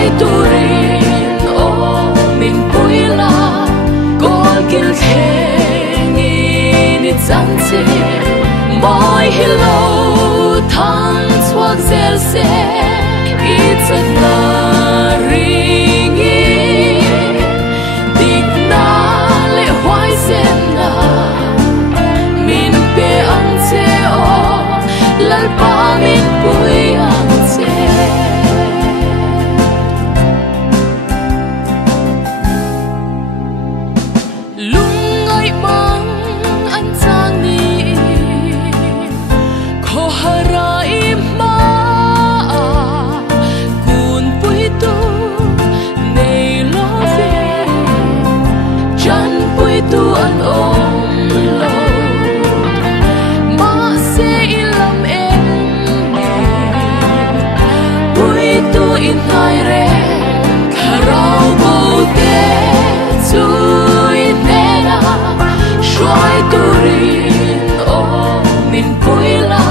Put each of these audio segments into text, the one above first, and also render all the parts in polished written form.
xoay turin o min puila col kil khengi ni chang chi moi hello thang chuak zel se it's a ringi digna le hoai sen na min pe ang che o lal pa min pui ang che lungai mang an chang ni kho harai ma kun pui tu nei lo ve chan pui tu an om lo ma se ilam en pui tu in hai re kharau bo te chu xoay turin o min puila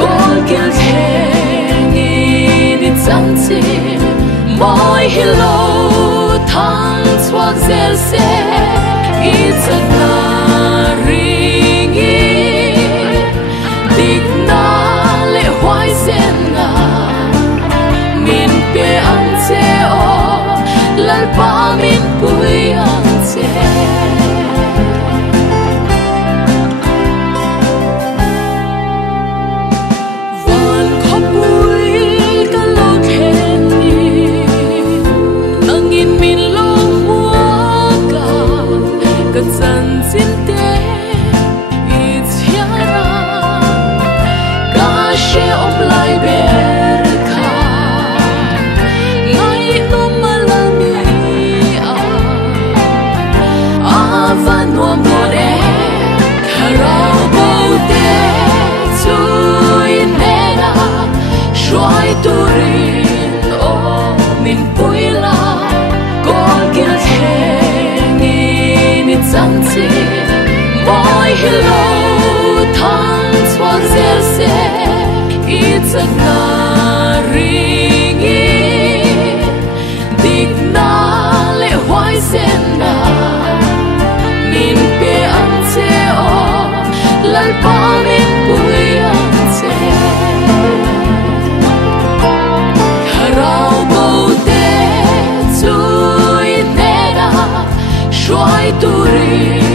col kil khengi ni chang chi moi hello thang chuak zel se it's a ringi digna le hoai sen na min pe ang che o lal pa min pui ang che chân xin te ít hiara ca she om lai ber kha ngai no malami a van no more kharau bo te chui nera xoay turin o min puila col kil chang chi moi hello thang chuak zel se it's a ringi digna le hoai sen na min pe ang che o lal pa min pui ang che kharau bo te chui nera xoay turin